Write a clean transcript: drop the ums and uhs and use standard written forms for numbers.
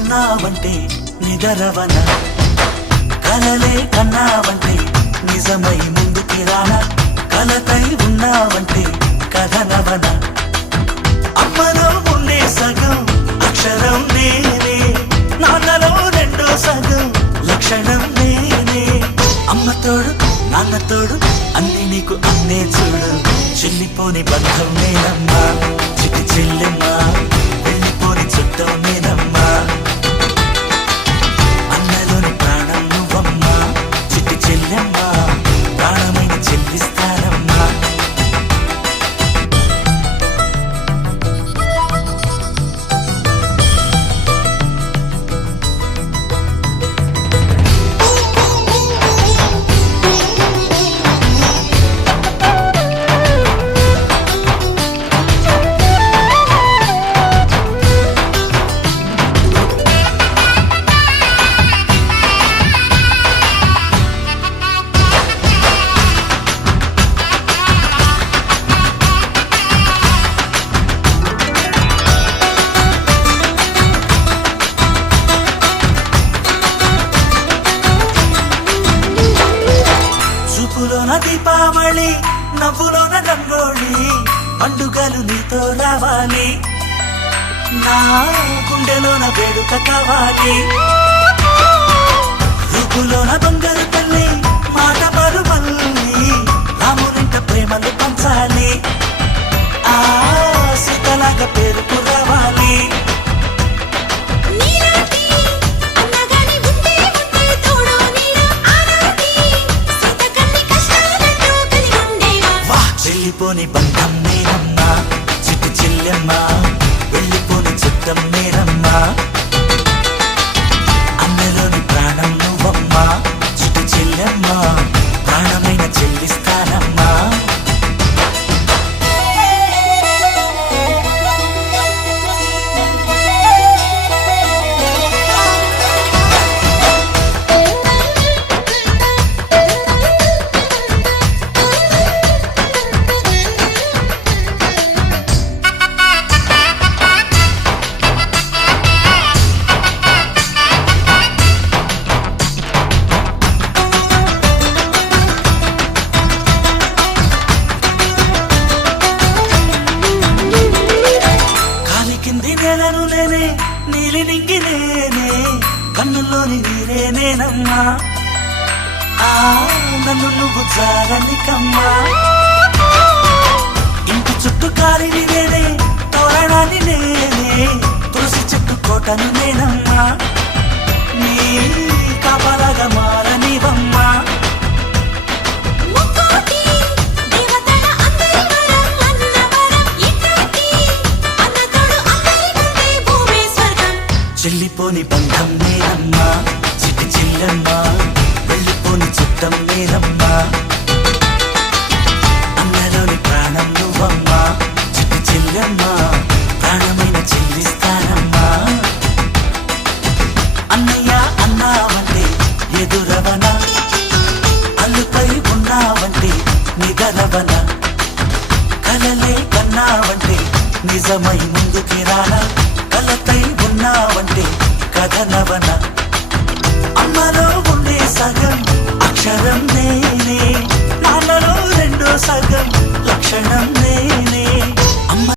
ఉన్నావంటే నిదరవన కలలే కన్నావంటే నిజమై ముందుకి రానా కలతై ఉన్నావంటే కథనవన అమ్మలో ఉండే సగం అక్షరం నేనే నాన్నలో రెండో సగం లక్షణం నేనే అమ్మ తోడు నాన్న తోడు అన్ని నీకు అన్నే చూడు చెల్లిపోని బంధం నేనమ్మా చిటి చెల్లెమ్మా వెళ్ళిపోని చుట్టం నేనమ్మా అన్నలోని ప్రాణం నువ్వమ్మా చిటి చెల్లెమ్మా ప్రాణమైన చెల్లిస్తానమ్మా చూపులోన దీపావళి నవ్వులోన రంగోళి పండుగలు నీతో రావాలి నా గుండెలోన వేడుక కావాలి రూపులోన దొంగలు తల్లి మాట పరుమల్లి రామునింట ప్రేమలు పంచాలి ఆ సీతలాగా పేరుకు రావాలి వెళ్ళిపోని బంధం నేనమ్మా చిట్టి చెల్లెమ్మా వెళ్ళిపోని చుట్టం నేనమ్మా అన్నలోని ప్రాణం నువ్వమ్మా చిట్టి చెల్లెమ్మా ప్రాణమైన చెల్లిస్తానమ్మా నేలను నేనే నీలి నింగి నేనే కన్నుల్లోని నీరే నేనమ్మా ఆ నన్ను నువ్వు జారనికమ్మా ఇంటి చుట్టూ కాలిని నేనే తోరణాన్ని నేనే తులసి చెట్టు కోటను నేనమ్మా నీ కాపలాగా మారనివమ్మా చెల్లిపోని బంధం నేనమ్మా చిట్టి చెల్లెమ్మా వెళ్ళిపోని చుట్టం నేనమ్మా అన్నలోని ప్రాణం నువ్వమ్మా చిట్టి చెల్లెమ్మా ప్రాణమైన చెల్లిస్తానమ్మా అన్నయ్య అన్నావంటే ఎదురవన అల్లుపై ఉన్నావంటే నిదరవన కలలే కన్నావంటే నిజమై ముందుకి రానా కలతై ఉన్నావంటే కథనవన అమ్మలో ఉండే సగం అక్షరం నేనే నాన్నలో రెండో సగం